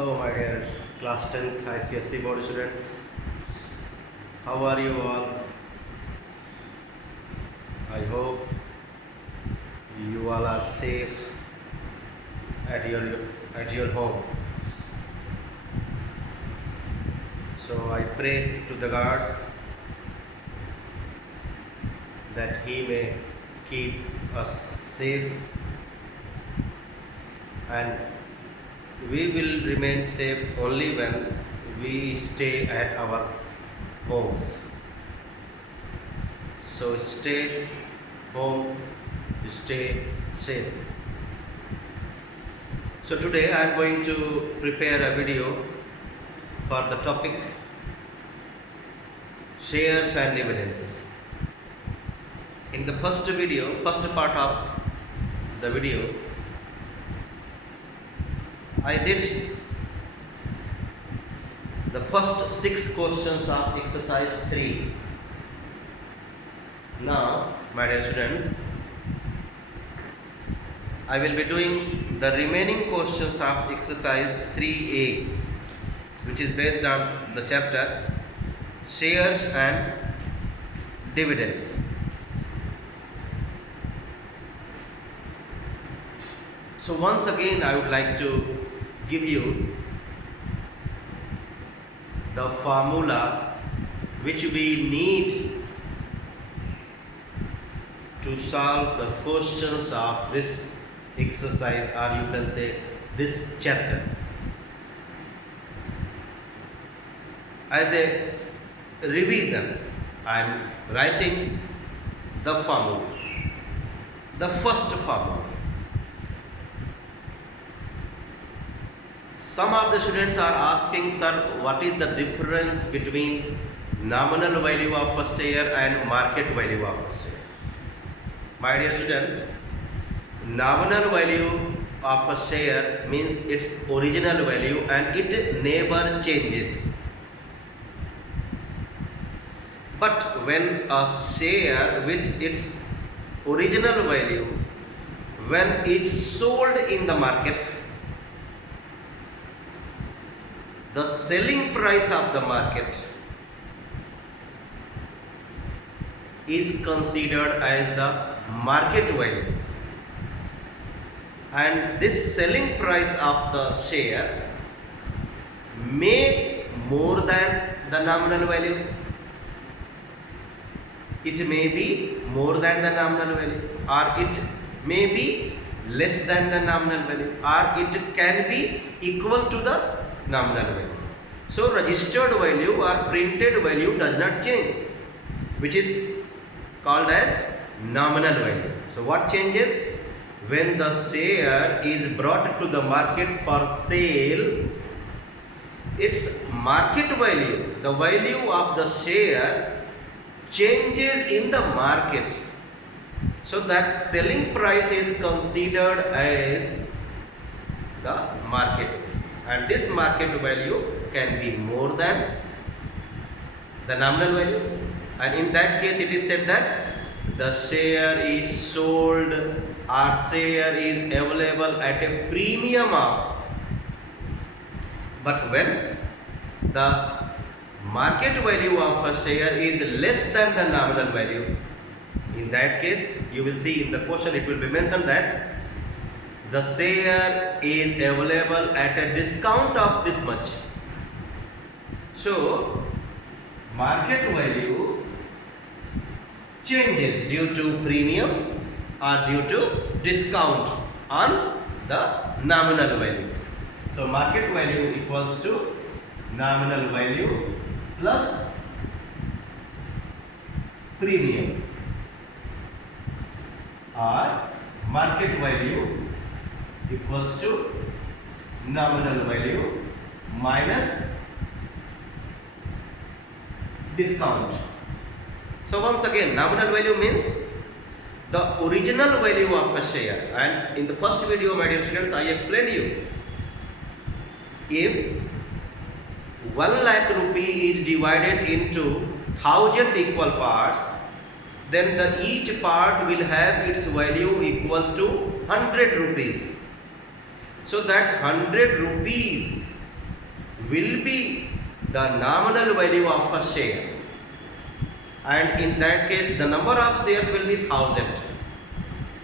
Hello, my dear class 10th ICSE board students. How are you all? I hope you all are safe at your home. So I pray to the God that He may keep us safe, and we will remain safe only when we stay at our homes. So stay home, stay safe. So today I am going to prepare a video for the topic shares and dividends. In the first part of the video, I did the first 6 questions of exercise 3. Now, my dear students, I will be doing the remaining questions of exercise 3A, which is based on the chapter shares and dividends. So once again I would like to give you the formula which we need to solve the questions of this exercise, or you can say this chapter. As a revision, I am writing the formula, the first formula. Some of the students are asking, sir, what is the difference between nominal value of a share and market value of a share? My dear student, nominal value of a share means its original value and it never changes. But when a share with its original value, when it's sold in the market, the selling price of the market is considered as the market value, and this selling price of the share may more than the nominal value, it may be more than the nominal value, or it may be less than the nominal value, or it can be equal to the nominal value. So registered value or printed value does not change, which is called as nominal value. So what changes? When the share is brought to the market for sale, its market value, the value of the share, changes in the market. So that selling price is considered as the market value. And this market value can be more than the nominal value, and in that case it is said that the share is sold or share is available at a premium of. But when the market value of a share is less than the nominal value, in that case you will see in the question it will be mentioned that the share is available at a discount of this much. So market value changes due to premium or due to discount on the nominal value. So market value equals to nominal value plus premium, or market value equals to nominal value minus discount. So once again, nominal value means the original value of a share, and in the first video, my dear students, I explained you, if 1 lakh rupee is divided into 1000 equal parts, then each part will have its value equal to 100 rupees. So that 100 rupees will be the nominal value of a share, and in that case the number of shares will be 1000.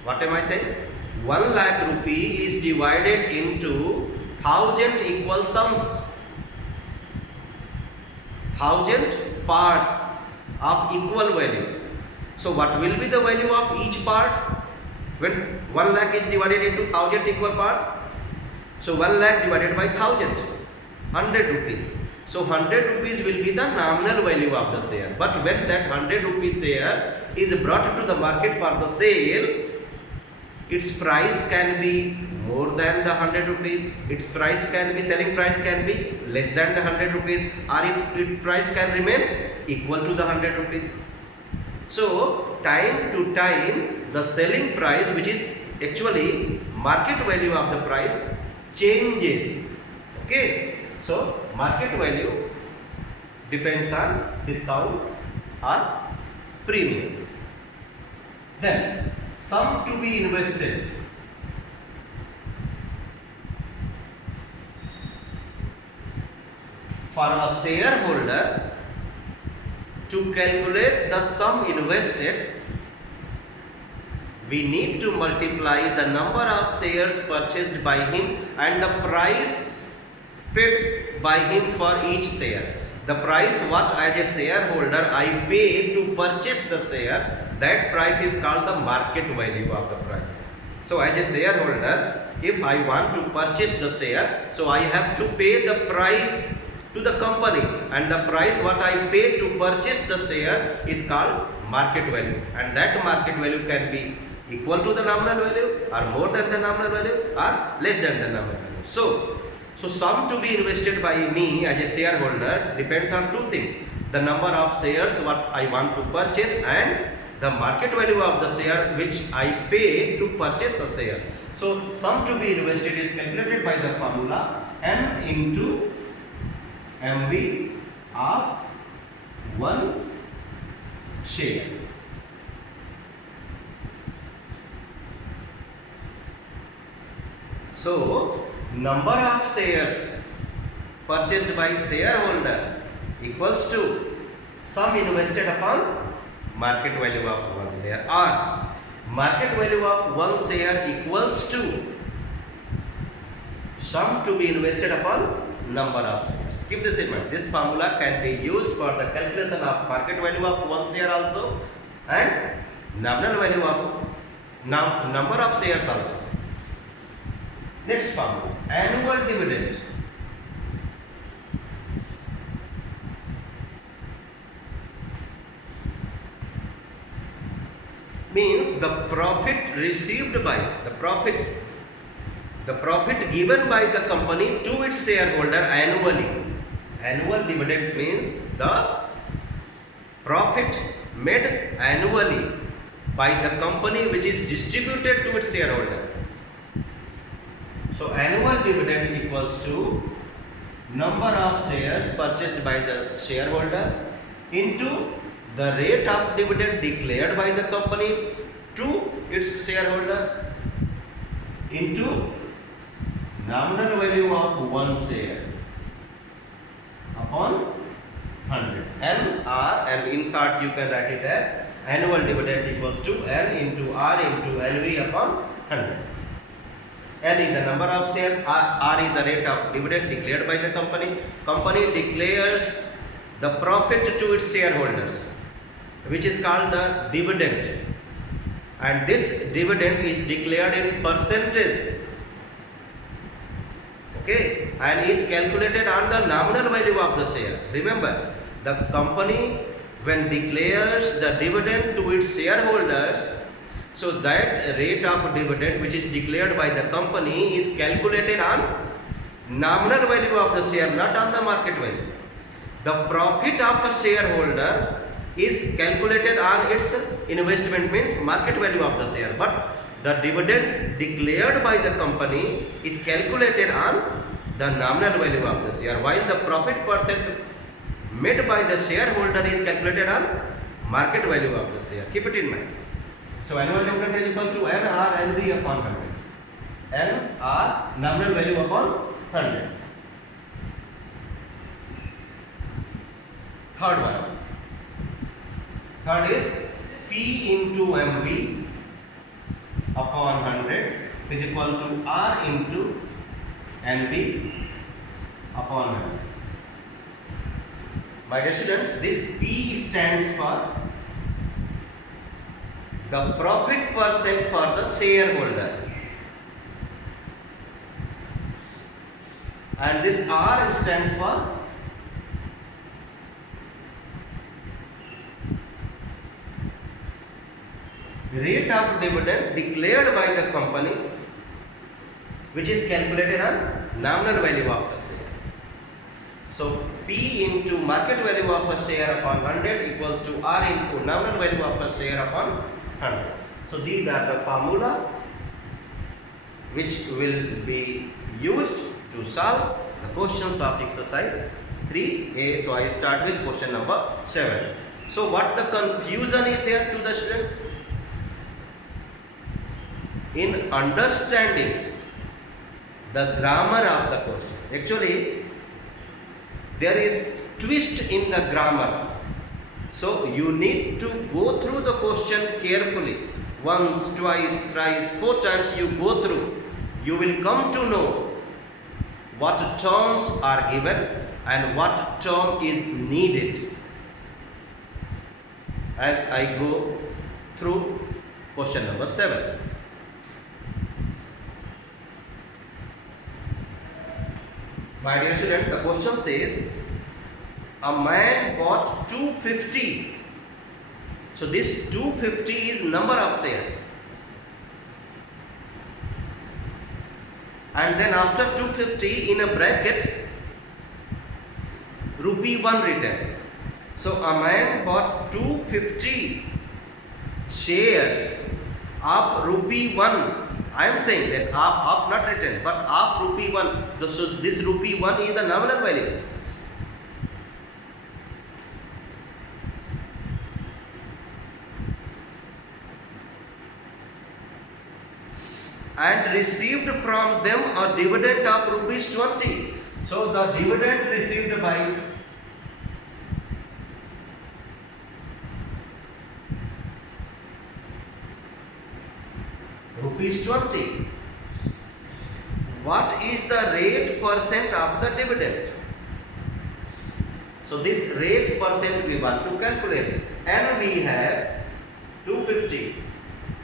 What am I saying? 1 lakh rupee is divided into 1000 equal sums, 1000 parts of equal value. So what will be the value of each part when 1 lakh is divided into 1000 equal parts? So 1 lakh divided by 1000, 100 rupees. So 100 rupees will be the nominal value of the share. But when that 100 rupees share is brought to the market for the sale, its price can be more than the 100 rupees, its price can be, selling price can be less than the 100 rupees, or its price can remain equal to the 100 rupees. So time to time the selling price, which is actually market value of the price, changes. Okay, so market value depends on discount or premium. Then sum to be invested. For a shareholder to calculate the sum invested, we need to multiply the number of shares purchased by him and the price paid by him for each share. The price what as a shareholder I pay to purchase the share, that price is called the market value of the price. So as a shareholder, if I want to purchase the share, so I have to pay the price to the company, and the price what I pay to purchase the share is called market value, and that market value can be equal to the nominal value, or more than the nominal value, or less than the nominal value. So sum to be invested by me as a shareholder depends on two things: the number of shares what I want to purchase and the market value of the share which I pay to purchase a share. So sum to be invested is calculated by the formula N into MV of one share. So number of shares purchased by shareholder equals to sum invested upon market value of one share, or market value of one share equals to sum to be invested upon number of shares. Keep this in mind. This formula can be used for the calculation of market value of one share also, and nominal value of number of shares also. Next formula, annual dividend. Means the profit received by the profit given by the company to its shareholder annually. Annual dividend means the profit made annually by the company which is distributed to its shareholder. So annual dividend equals to number of shares purchased by the shareholder into the rate of dividend declared by the company to its shareholder into nominal value of one share upon 100. N R, and in short you can write it as annual dividend equals to N into R into NV upon 100. N is the number of shares, R is the rate of dividend declared by the company. Company declares the profit to its shareholders, which is called the dividend, and this dividend is declared in percentage. Okay, and is calculated on the nominal value of the share. Remember, the company when declares the dividend to its shareholders, so that rate of dividend which is declared by the company is calculated on nominal value of the share, not on the market value. The profit of a shareholder is calculated on its investment, means market value of the share, but the dividend declared by the company is calculated on the nominal value of the share, while the profit percent made by the shareholder is calculated on market value of the share. Keep it in mind. So annual dividend is equal to NRNV upon 100. NR nominal value upon 100. Third one. Third is P into MV upon 100 is equal to R into NV upon 100. My dear students, this P stands for the profit percent for the shareholder, and this R stands for rate of dividend declared by the company, which is calculated on nominal value of the share. So P into market value of a share upon 100 equals to R into nominal value of a share upon 100. So these are the formula which will be used to solve the questions of exercise 3A. So I start with question number 7. So what the confusion is there to the students? In understanding the grammar of the question, actually there is twist in the grammar. So you need to go through the question carefully. Once, twice, thrice, 4 times you go through. You will come to know what terms are given and what term is needed as I go through question number 7. My dear student, the question says a man bought 250. So this 250 is number of shares. And then after 250 in a bracket, rupee 1 written. So a man bought 250 shares of rupee 1. I am saying that of not written, but of rupee 1. So this rupee 1 is the nominal value. And received from them a dividend of rupees 20. So the dividend received by rupees 20. What is the rate percent of the dividend? So this rate percent we want to calculate. And we have 250.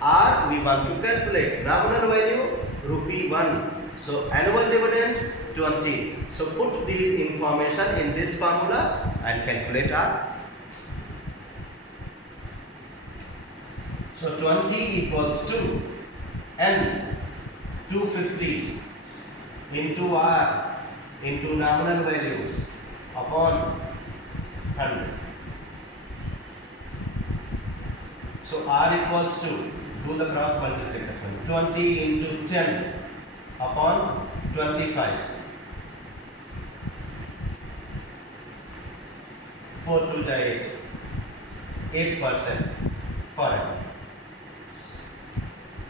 R we want to calculate. Nominal value rupee 1. So annual dividend 20. So put these information in this formula and calculate R. So 20 equals to N 250 into R into nominal value upon 100. So R equals to, do the cross multiplication, 20 into 10 upon 25. 4 to the 8, 8% per annum.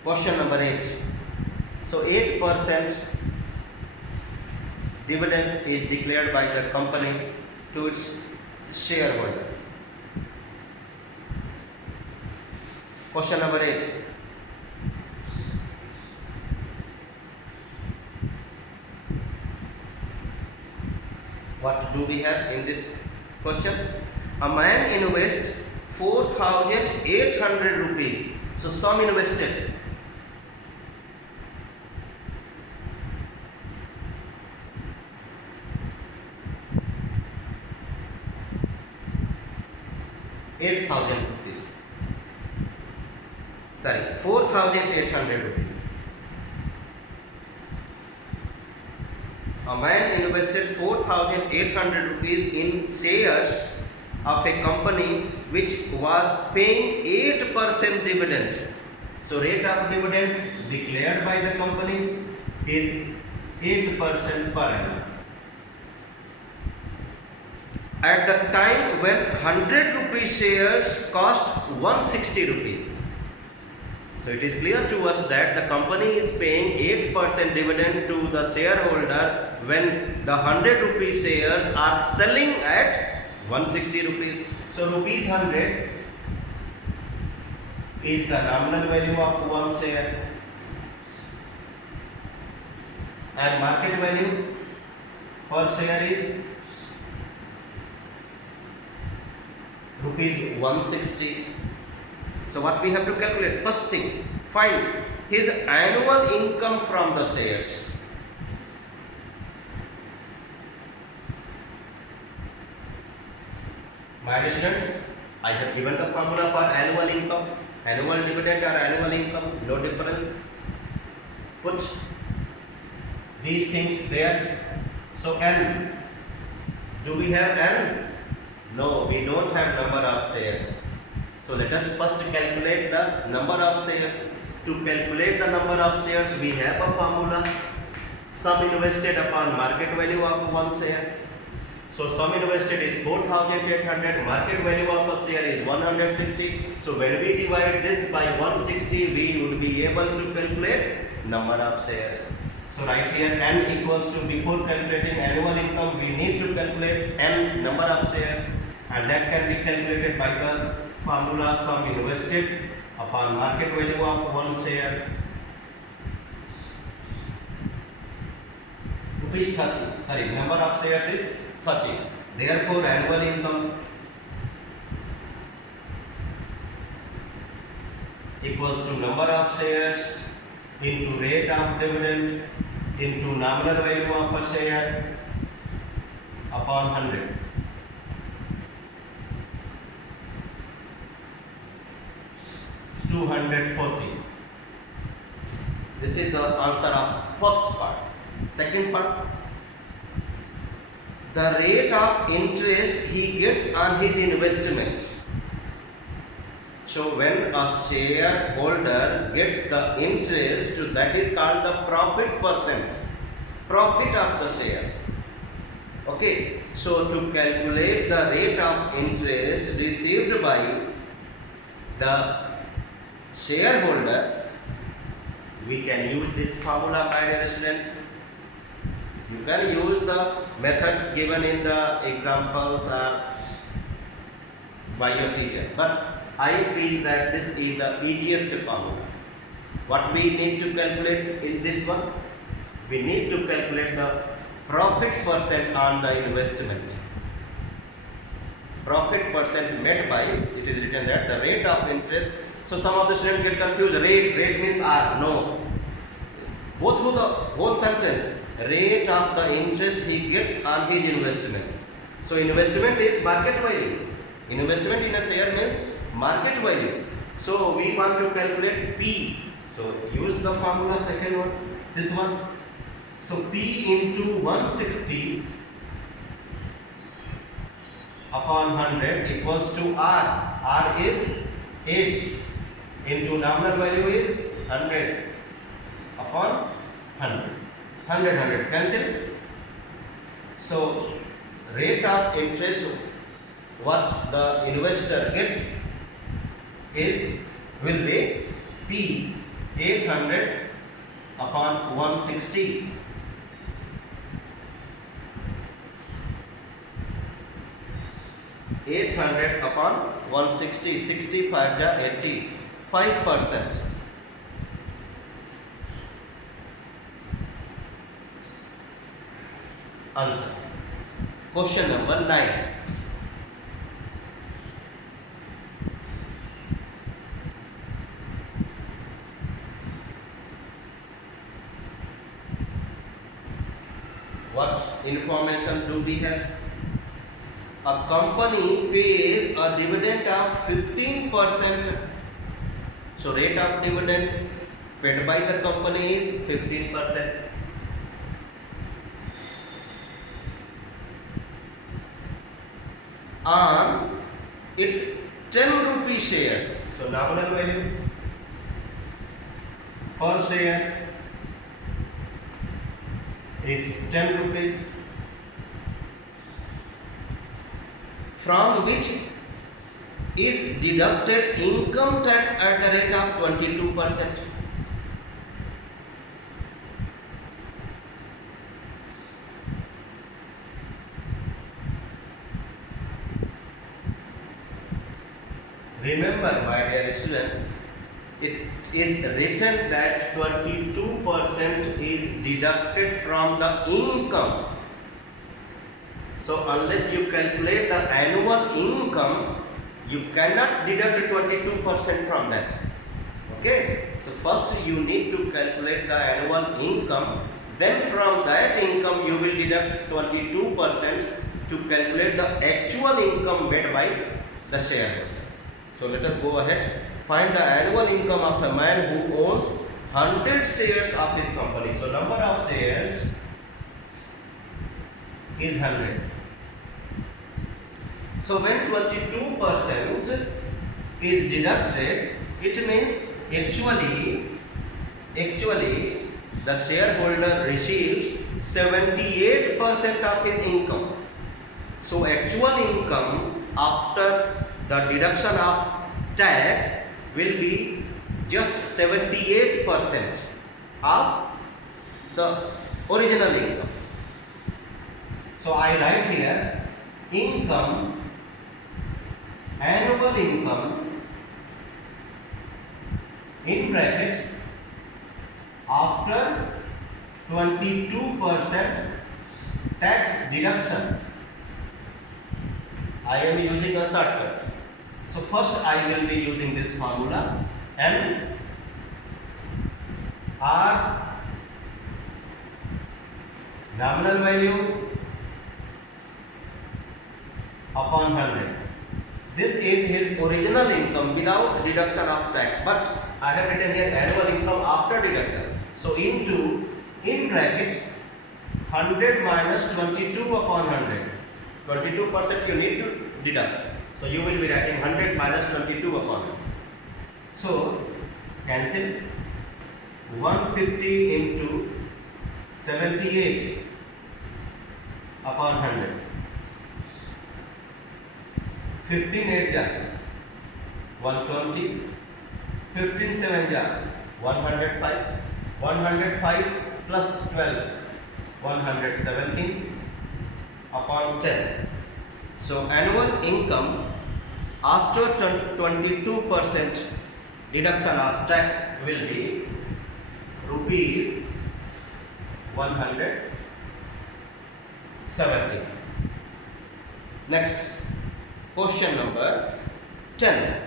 Question number 8. So 8% dividend is declared by the company to its shareholder. Question number 8. What do we have in this question? A man invests 4,800 rupees. So sum invested. ₹8,000. Sorry, 4,800 rupees. A man invested 4,800 rupees in shares of a company which was paying 8% dividend. So rate of dividend declared by the company is 8% per annum. At the time when 100 rupees shares cost 160 rupees. So it is clear to us that the company is paying 8% dividend to the shareholder when the 100 rupees shares are selling at 160 rupees. So rupees 100 is the nominal value of one share, and market value per share is rupees 160. So what we have to calculate? First thing, find his annual income from the shares. My dear students, I have given the formula for annual income, annual dividend or annual income, no difference. Put these things there. So N, do we have N? No, we don't have number of shares. So let us first calculate the number of shares. To calculate the number of shares, we have a formula: sum invested upon market value of one share. So sum invested is 4,800, market value of a share is 160. So when we divide this by 160, we would be able to calculate number of shares. So right here N equals to, before calculating annual income, we need to calculate N, number of shares, and that can be calculated by the formula sum invested upon market value of one share, rupees 30. Sorry, number of shares is 30. Therefore annual income equals to number of shares into rate of dividend into nominal value of a share upon 100. $240. This is the answer of first part. Second part, the rate of interest he gets on his investment. So when a shareholder gets the interest, that is called the profit percent, profit of the share. Okay, so to calculate the rate of interest received by the shareholder, we can use this formula, my dear student. You can use the methods given in the examples by your teacher, but I feel that this is the easiest formula. What we need to calculate in this one? We need to calculate the profit percent on the investment. Profit percent made by, it is written that the rate of interest. So some of the students get confused. Rate means R. No. Go through the whole sentence. Rate of the interest he gets on his investment. So investment is market value. Investment in a share means market value. So we want to calculate P. So use the formula, second one, this one. So P into 160 upon 100 equals to R. R is 8 into nominal value is 100 upon 100. 100 cancel. So rate of interest what the investor gets will be P 800 upon 160. $800 upon 160, 65 ja 80, 5%. Answer. Question number 9. What information do we have? A company pays a dividend of 15%. So rate of dividend paid by the company is 15%. On its 10 rupee shares. So nominal value per share is 10 rupees, from which is deducted income tax at the rate of 22%. dear student, it is written that 22% is deducted from the income. So unless you calculate the annual income, you cannot deduct 22% from that. Okay, so first you need to calculate the annual income, then from that income you will deduct 22% to calculate the actual income made by the shareholder. So let us go ahead. Find the annual income of a man who owns 100 shares of his company. So number of shares is 100. So when 22% is deducted, it means actually the shareholder receives 78% of his income. So actual income after the deduction of tax will be just 78% of the original income. So I write here income, annual income in bracket after 22% tax deduction. I am using a shortcut. So first I will be using this formula, N R nominal value upon 100. This is his original income without deduction of tax, but I have written here annual income after deduction. So in bracket 100 minus 22 upon 100. 22% you need to deduct. So you will be writing 100 minus 22 upon 100. So cancel 150 into 78 upon 100. 15 8 ja 120, 15 7 ja 105, 105 plus 12 117 upon 10. So annual income after 22% deduction of tax will be rupees 170. Next, question number 10.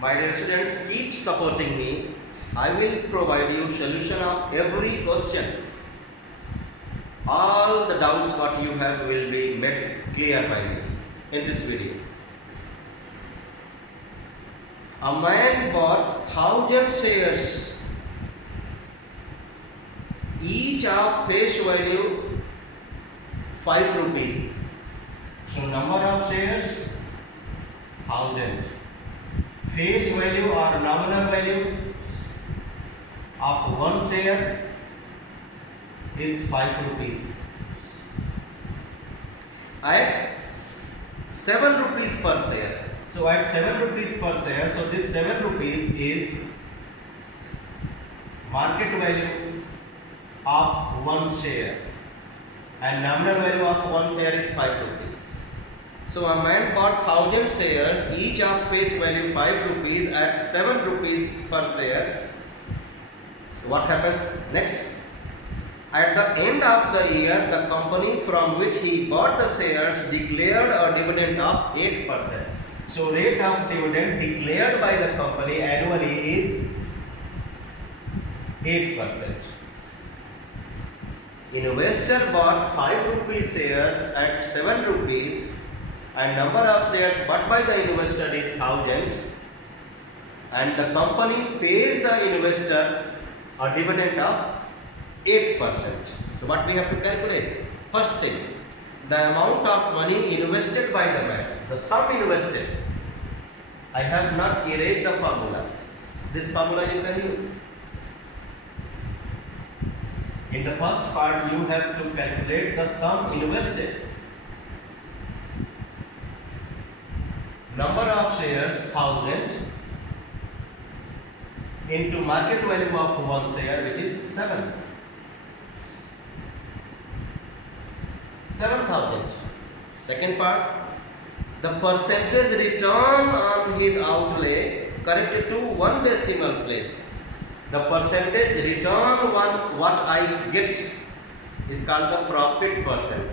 My dear students, keep supporting me. I will provide you solution of every question. All the doubts what you have will be made clear by me in this video. A man bought 1,000 shares, each of face value 5 rupees. So number of shares 1,000. Face value or nominal value of one share is 5 rupees. At 7 rupees per share. So at 7 rupees per share, so this 7 rupees is market value of one share and nominal value of one share is 5 rupees. So a man bought 1,000 shares, each of face value 5 rupees at 7 rupees per share. So what happens next? At the end of the year, the company from which he bought the shares declared a dividend of 8%. So rate of dividend declared by the company annually is 8%. Investor bought 5 rupees shares at 7 rupees and number of shares bought by the investor is 1,000 and the company pays the investor a dividend of 8%. So what we have to calculate? First thing, the amount of money invested by the man, the sum invested. I have not erased the formula. This formula you can use. In the first part you have to calculate the sum invested. Number of shares 1,000 into market value of one share, which is 7,000. Second part, the percentage return on his outlay corrected to one decimal place. The percentage return on what I get is called the profit percent.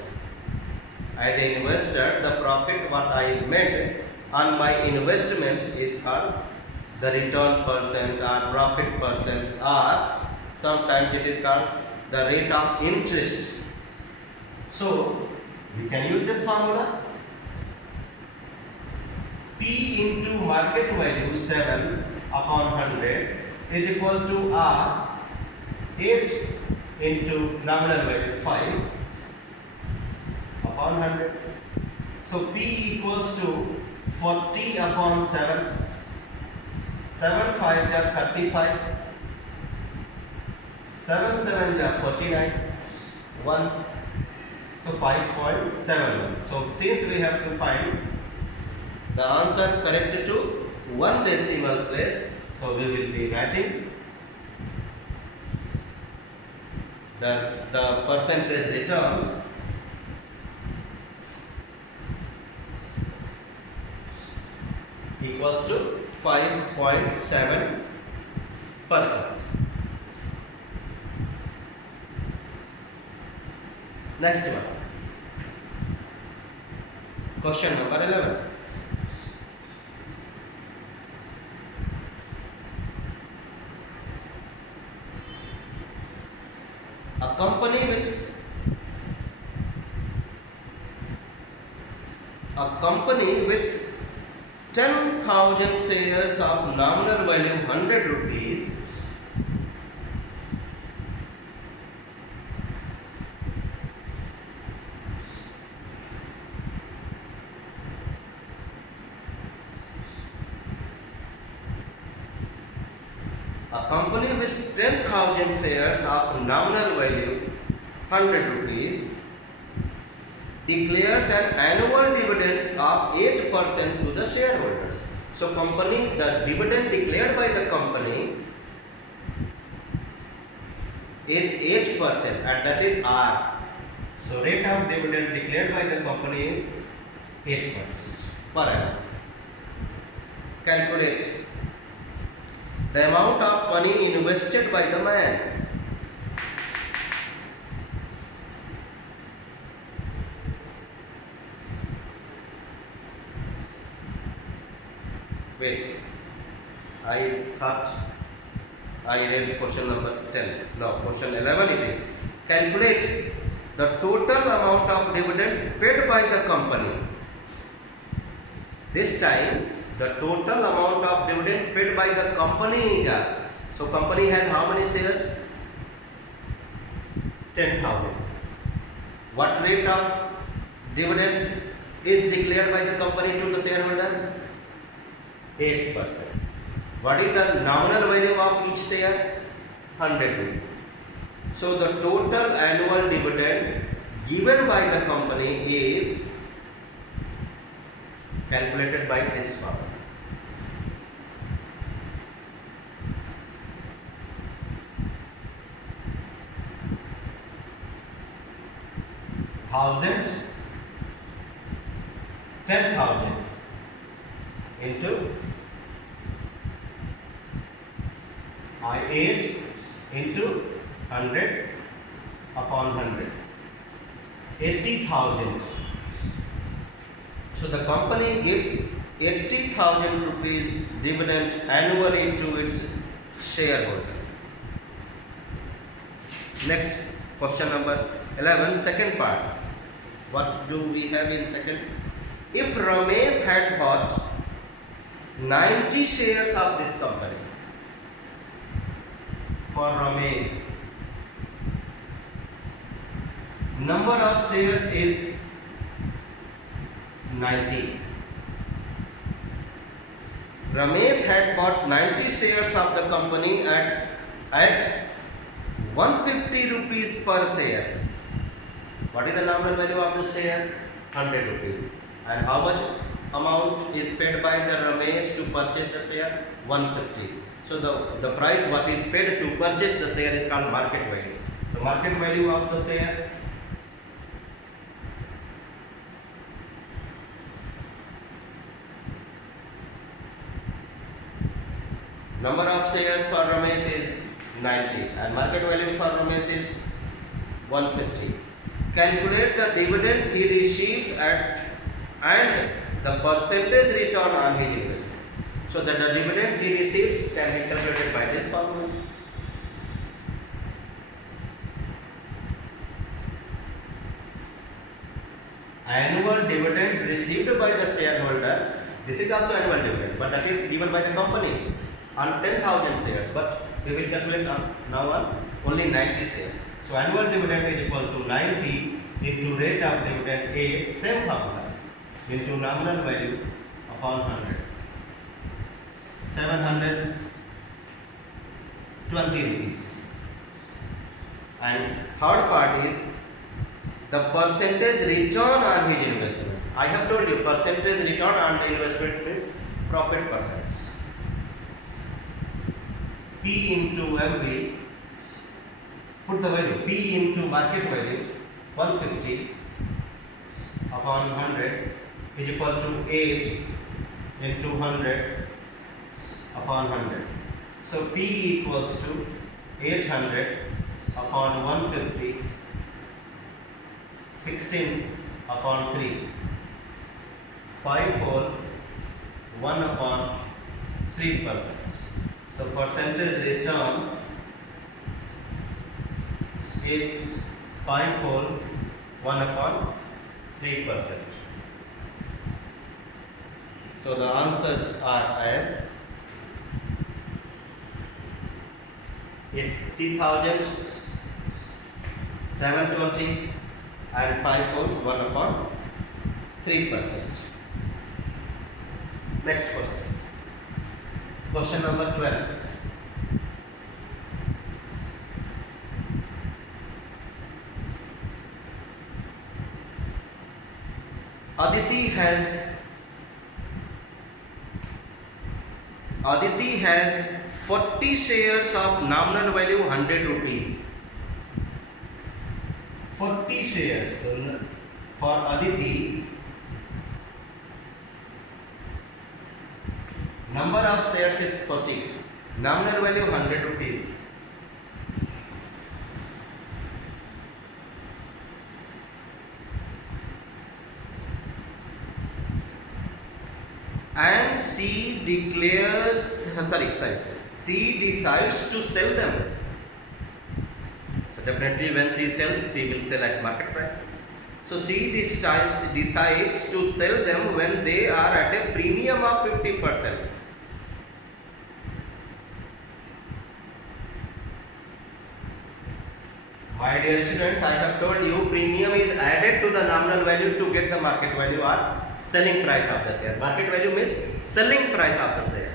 As an investor, the profit what I made on my investment is called the return percent or profit percent, or sometimes it is called the rate of interest. So we can use this formula. P into market value 7 upon 100 is equal to R 8 into nominal value 5 upon 100. So P equals to 40 upon 7. 7 5 are 35. 7 7 are 49. 1. So 5.71. So since we have to find the answer correct to one decimal place, so we will be writing the percentage return equals to 5.7%. Next one. Question number 11. A company with 10,000 shares of nominal value 100 rupees shares of nominal value 100 rupees declares an annual dividend of 8% to the shareholders. So the dividend declared by the company is 8%, and that is R. So rate of dividend declared by the company is 8% per annum. Calculate the amount of money invested by the man. Wait, I thought I read question number 10. No, question 11 it is. Calculate the total amount of dividend paid by the company. This time the total amount of dividend paid by the company is asked. So company has how many shares? 10,000 shares. What rate of dividend is declared by the company to the shareholder? 8%. What is the nominal value of each share? 100 rupees. So the total annual dividend given by the company is calculated by this formula. Thousand, 10,000 into I8 into 100 upon 100, 80,000. So the company gives 80,000 rupees dividend annually to its shareholder. Next, question number 11, second part. What do we have in second? If Ramesh had bought 90 shares of this company, for Ramesh, number of shares is 90. Ramesh had bought 90 shares of the company at 150 rupees per share. What is the nominal value of the share? 100 rupees. And how much amount is paid by the Ramesh to purchase the share? 150. So the price what is paid to purchase the share is called market value. So market value of the share, number of shares for Ramesh is 90 and market value for Ramesh is 150. Calculate the dividend he receives and the percentage return on his investment. So that the dividend he receives can be calculated by this formula. Annual dividend received by the shareholder, this is also annual dividend, but that is given by the company on 10,000 shares, but we will calculate now on only 90 shares. So annual dividend is equal to 90 into rate of dividend A, same formula, into nominal value upon 100. 720 rupees. And third part is the percentage return on his investment. I have told you percentage return on the investment means profit percent. P into MV, put the value P into market value 150 upon 100 is equal to 8 into 100 upon 100. So P equals to 800 upon 150, 16 upon 3, 5 whole 1 upon 3%. So percentage return is 5 whole 1 upon 3%. So the answers are as 80,000, 720 and 5 whole 1 upon 3%. Next question. Question number 12. Aditi has 40 shares of nominal value 100 rupees. 40 shares for Aditi. Number of shares is 40. Nominal value 100 rupees. And she decides to sell them. So definitely when she sells, she will sell at market price. So she decides to sell them when they are at a premium of 50%. My dear students, I have told you premium is added to the nominal value to get the market value or selling price of the share. Market value means selling price of the share.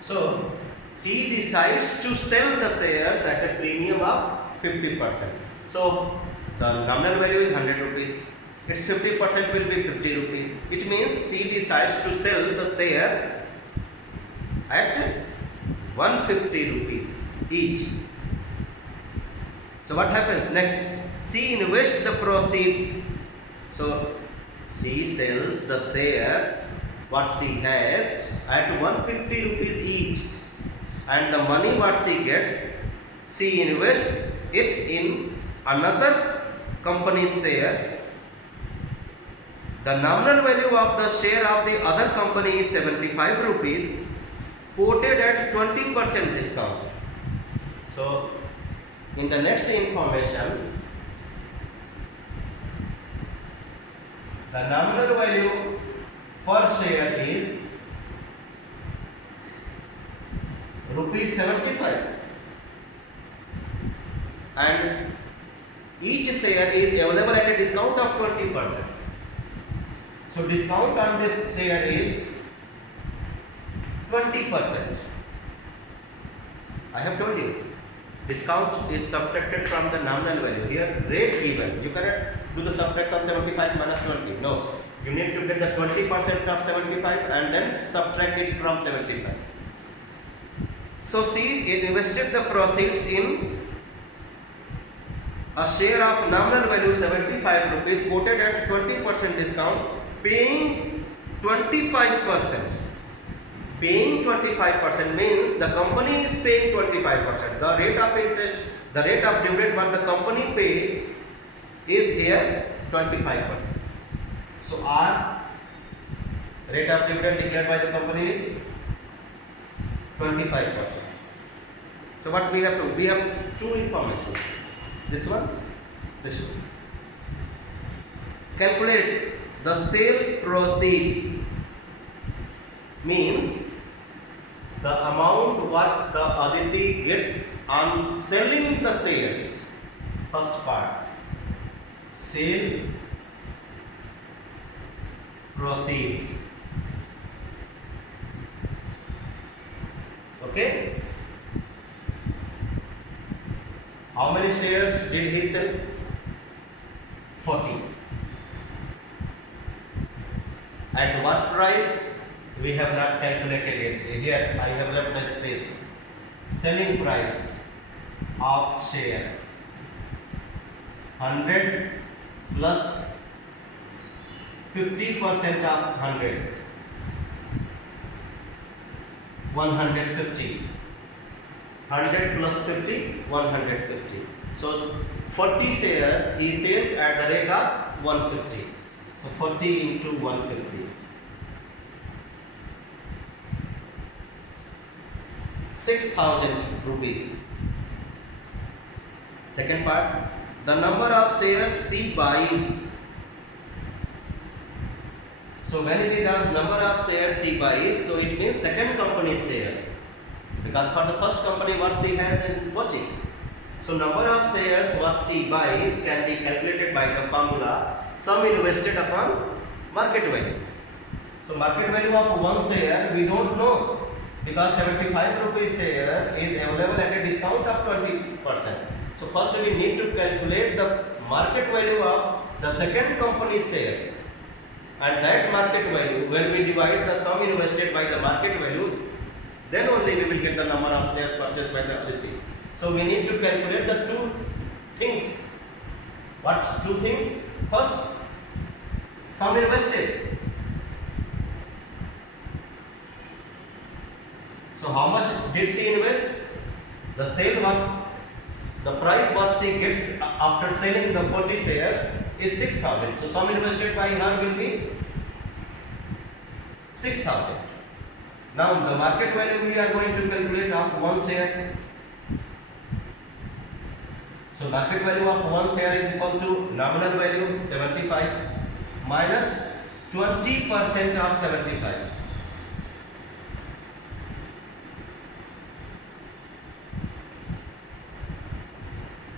So she decides to sell the shares at a premium of 50%. So the nominal value is 100 rupees. Its 50% will be 50 rupees. It means she decides to sell the share at 150 rupees each. So what happens next? She invests the proceeds. So she sells the share what she has at 150 rupees each, and the money what she gets, she invests it in another company's shares. The nominal value of the share of the other company is 75 rupees, quoted at 20% discount. So in the next information, the nominal value per share is rupees 75, and each share is available at a discount of 20%. So discount on this share is 20%. I have told you, discount is subtracted from the nominal value. Here rate given, you cannot do the subtraction 75 minus 20. No, you need to get the 20% of 75 and then subtract it from 75. So she invested the proceeds in a share of nominal value 75 rupees quoted at 20% discount, paying 25%. Paying 25% means the company is paying 25%. The rate of interest, the rate of dividend what the company pay is here 25%. So our rate of dividend declared by the company is 25%. So what we have to, we have two information. This one, this one. Calculate the sale proceeds means the amount what the Aditi gets on selling the shares. First part, sale proceeds. Okay. How many shares did he sell? 40. At what price? We have not calculated it. Here I have left the space. Selling price of share 100 plus 50% of 100, 150. 100 plus 50, 150. So 40 shares he sells at the rate of 150. So 40 into 150. 6,000 rupees. Second part, the number of shares she buys. So when it is asked number of shares she buys, so it means second company shares. Because for the first company what she has is 40. So number of shares what she buys can be calculated by the formula sum invested upon market value. So market value of one share we don't know, because 75 rupees share is available at a discount of 20%. So first we need to calculate the market value of the second company share, and that market value, when we divide the sum invested by the market value, then only we will get the number of shares purchased by the Aditi. So we need to calculate the two things. What two things? First, sum invested. So how much did she invest? The sale what, the price what she gets after selling the 40 shares is 6,000. So sum invested by her will be 6,000. Now the market value we are going to calculate of one share. So market value of one share is equal to nominal value 75 minus 20% of 75.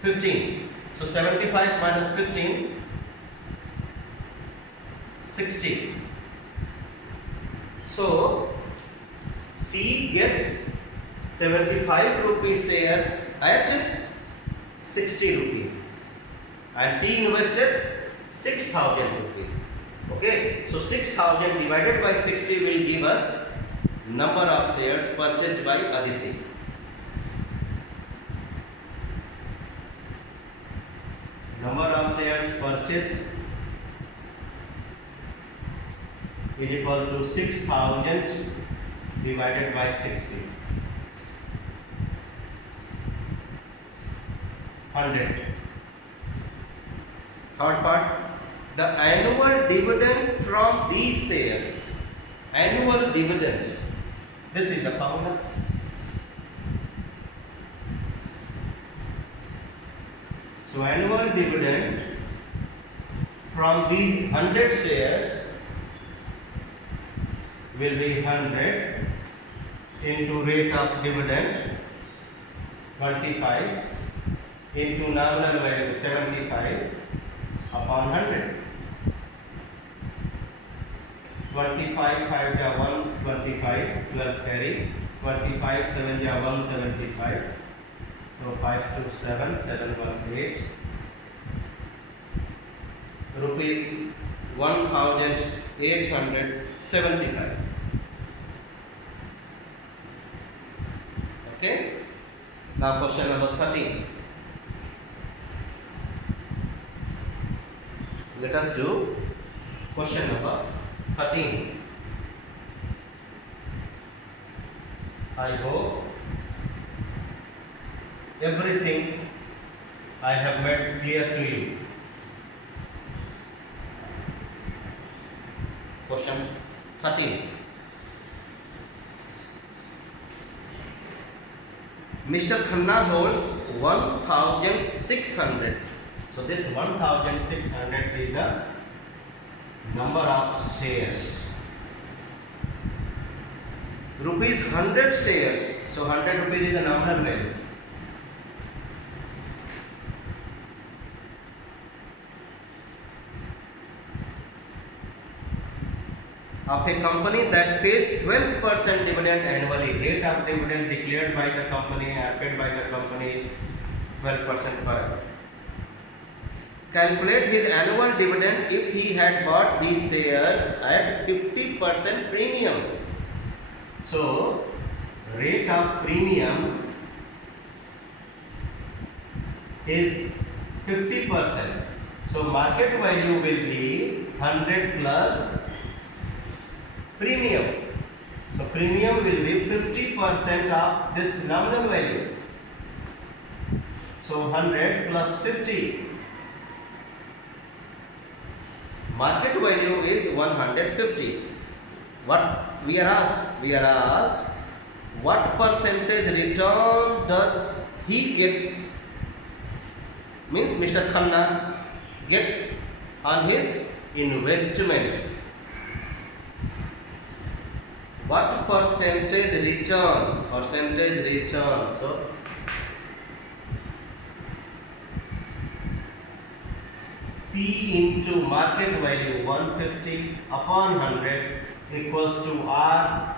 15. So 75 minus 15, 60. So she gets 75 rupees shares at 60 rupees, and she invested 6,000 rupees. Okay, so 6,000 divided by 60 will give us number of shares purchased by Aditi. Number of shares purchased is equal to 6,000 divided by 60. 100. Third part, the annual dividend from these shares. Annual dividend. This is the formula. So annual dividend from these 100 shares will be 100 into rate of dividend 25 into nominal value 75 upon 100. 25 5 ja 1, 25, 12 carry, 25 7 ja 175. So 5 to 7, 7 1 8. Rupees 1,875. Okay. Now question number 13. Let us do question number 13. I hope everything I have made clear to you. Question 13. Mr. Khanna holds 1600. So this 1600 is the number of shares. Rupees 100 shares. So 100 rupees is the nominal value. Of a company that pays 12% dividend annually. Rate of dividend declared by the company and paid by the company 12% per annum. Calculate his annual dividend if he had bought these shares at 50% premium. So, rate of premium is 50%. So, market value will be 100 plus premium. So, premium will be 50% of this nominal value. So, 100 plus 50. Market value is 150. What we are asked? We are asked what percentage return does he get? Means Mr. Khanna gets on his investment. What percentage return? Percentage return. So P into market value 150 upon 100 equals to R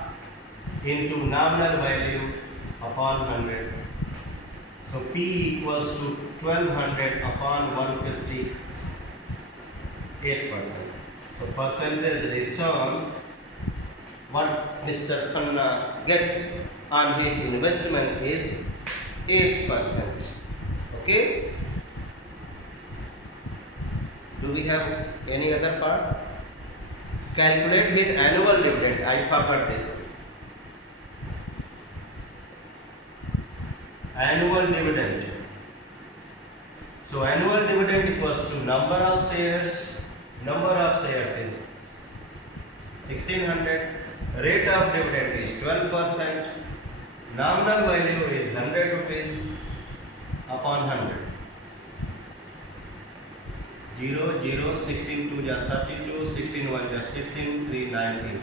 into nominal value upon 100. So P equals to 1200 upon 150, 8%. So percentage return what Mr. Khanna gets on his investment is 8%. Okay. Do we have any other part? Calculate his annual dividend. I forgot this. Annual dividend. So annual dividend equals to number of shares. Number of shares is 1600. Rate of dividend is 12%. Nominal value is 100 rupees upon 100. 0, 0, 16 2 ja 32, 16 1 ja 16, 3 19.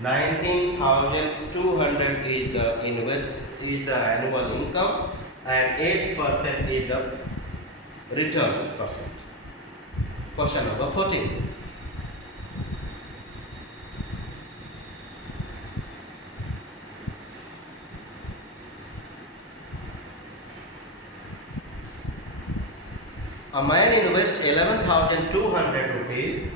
19,200 is the annual income and 8% is the return percent. Question number 14. A man invests 11,200 rupees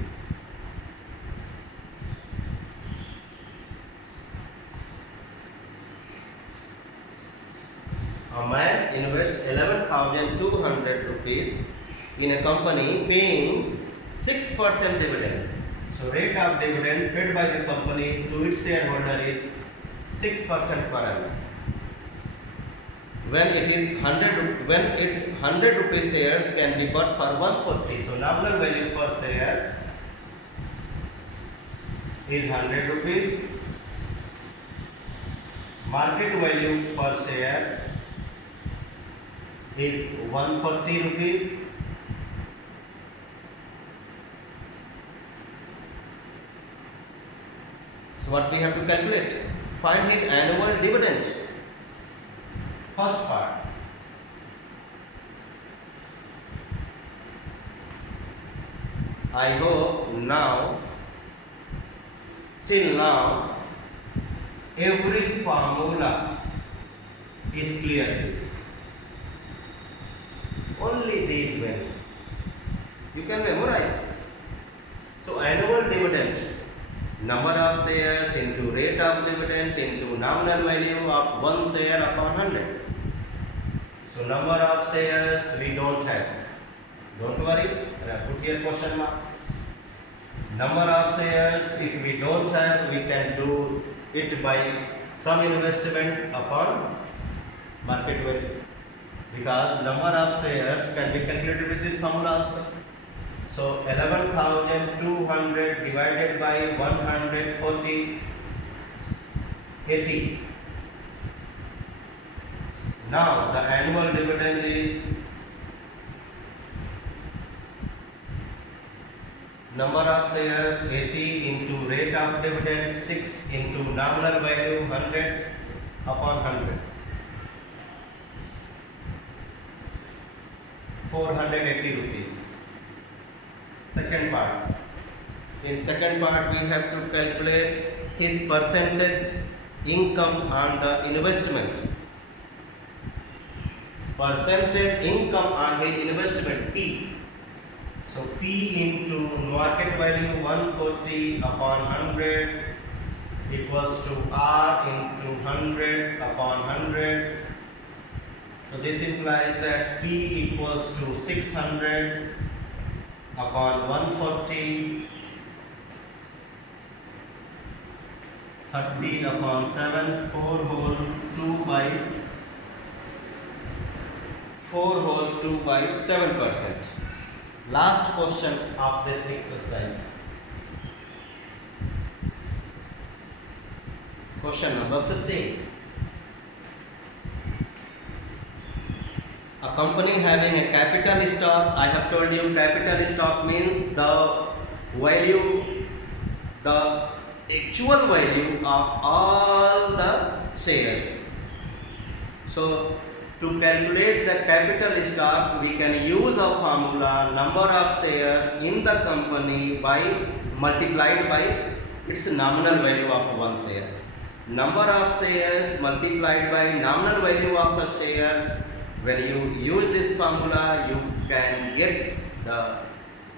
A man invests 11,200 rupees in a company paying 6% dividend. So rate of dividend paid by the company to its shareholder is 6% per annum. When its 100 rupees shares can be bought for 140. So nominal value per share is 100 rupees. Market value per share is 140 rupees. So what we have to calculate? Find his annual dividend. First part. I hope till now, every formula is clear to you. Only these many. You can memorize. So annual dividend number of shares into rate of dividend into nominal value of 1 share upon 100. So number of shares we don't have. Don't worry, put here question mark. Number of shares if we don't have, we can do it by some investment upon market value, because number of shares can be calculated with this formula also. So 11,200 divided by 140, 80. Now the annual dividend is number of shares 80 into rate of dividend 6 into nominal value 100 upon 100. 480 rupees. Second part. In second part we have to calculate his percentage income on the investment. Percentage income on his investment P. So P into market value 140 upon 100 equals to R into 100 upon 100. So this implies that P equals to 600 upon 140, 30 upon 7, 4 whole 2 by 7%. Last question of this exercise. Question number 15. A company having a capital stock, I have told you capital stock means the value, the actual value of all the shares. So to calculate the capital stock, we can use a formula number of shares in the company by multiplied by its nominal value of one share. Number of shares multiplied by nominal value of a share. When you use this formula, you can get the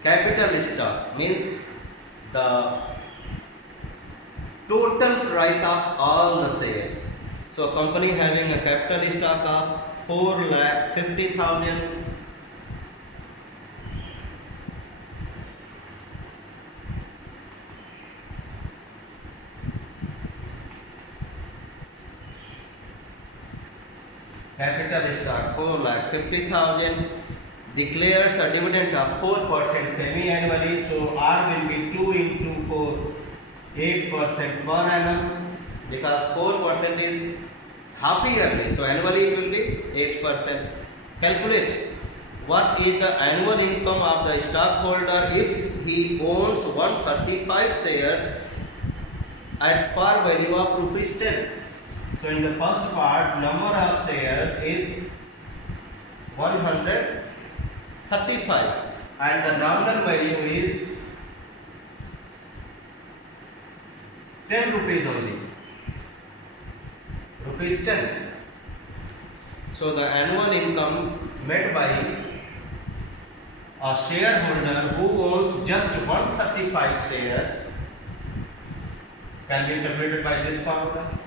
capital stock, means the total price of all the shares. So a company having a capital stock of 4,50,000, capital stock 4,50,000, declares a dividend of 4% semi-annually. So R will be 2 into 4, 8% per annum, because 4% is half yearly, so annually it will be 8%. Calculate what is the annual income of the stockholder if he owns 135 shares at par value of rupees 10. So in the first part, number of shares is 135 and the nominal value is 10 rupees only. Rupees 10. So the annual income made by a shareholder who owns just 135 shares can be calculated by this formula.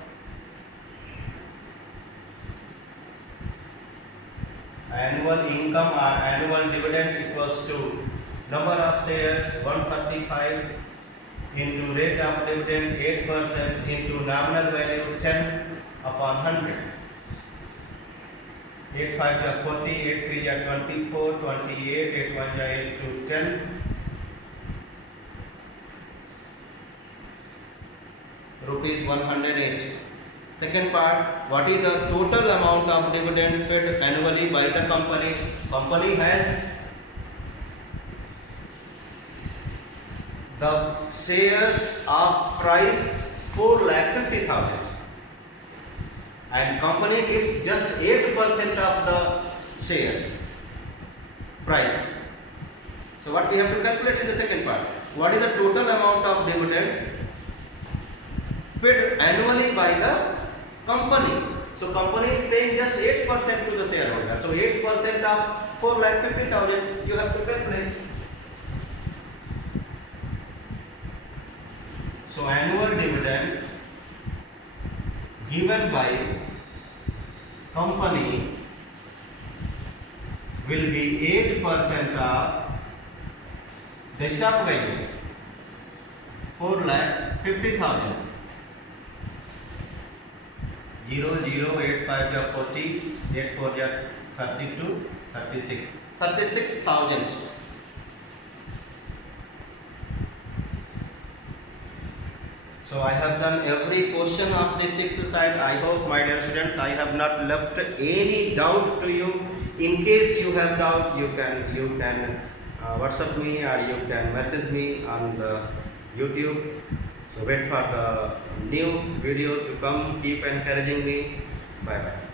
Annual income or annual dividend equals to number of shares 135 into rate of dividend 8% into nominal value 10 upon 100. 8 5 are 40, 8 3 are 24, 28, 8 1 are 8 to 10. Rupees 108. Second part, what is the total amount of dividend paid annually by the company? Company has the shares of price 4,50,000 and company gives just 8% of the shares price. So what we have to calculate in the second part, what is the total amount of dividend paid annually by the company? So company is paying just 8% to the shareholder. So 8% of 4,50,000 you have to calculate. So annual dividend given by company will be 8% of the stock value, 4,50,000. 0, 0, 8, 5 are 40, 8, 4 are 32, 36, 36,000. So I have done every question of this exercise. I hope, my dear students, I have not left any doubt to you. In case you have doubt, you can WhatsApp me, or you can message me on the YouTube. So wait for the new video to come. Keep encouraging me. Bye bye.